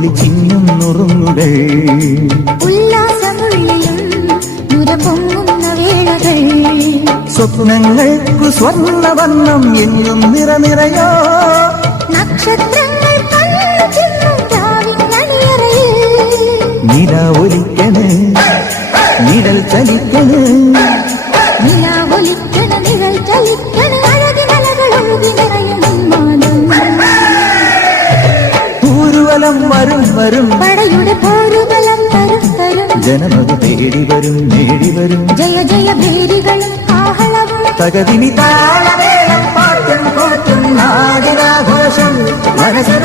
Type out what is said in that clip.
ഒളിച്ചിന്നും നുറുങ്ങുകൾ ഉല്ലാസമുള്ളിലും നുരപൊങ്ങുന്ന വേളകൾ സ്വപ്നങ്ങൾക്കു സ്വർണ്ണവർണ്ണം എന്നും നിറനിറയോ നക്ഷത്രങ്ങൾ നില ഒലിക്കണ് നിഴൽ ചലിക്കണ് നിലാവൊലിക്കണ നിഴൽ ചലിക്കണ അഴകിനലകളൊഴുകി നിറയും ഊരുവലം വരും വരും പടയുടെ പോരുവലം തരും തരും ജനമത് തേടി വരും നേടി വരും ജയ ജയ ഭേരികളും ആഹളവും തകതിനി താളമേളം പാട്ടും കൂട്ടും നാടിനാഘോഷം മനസ്സര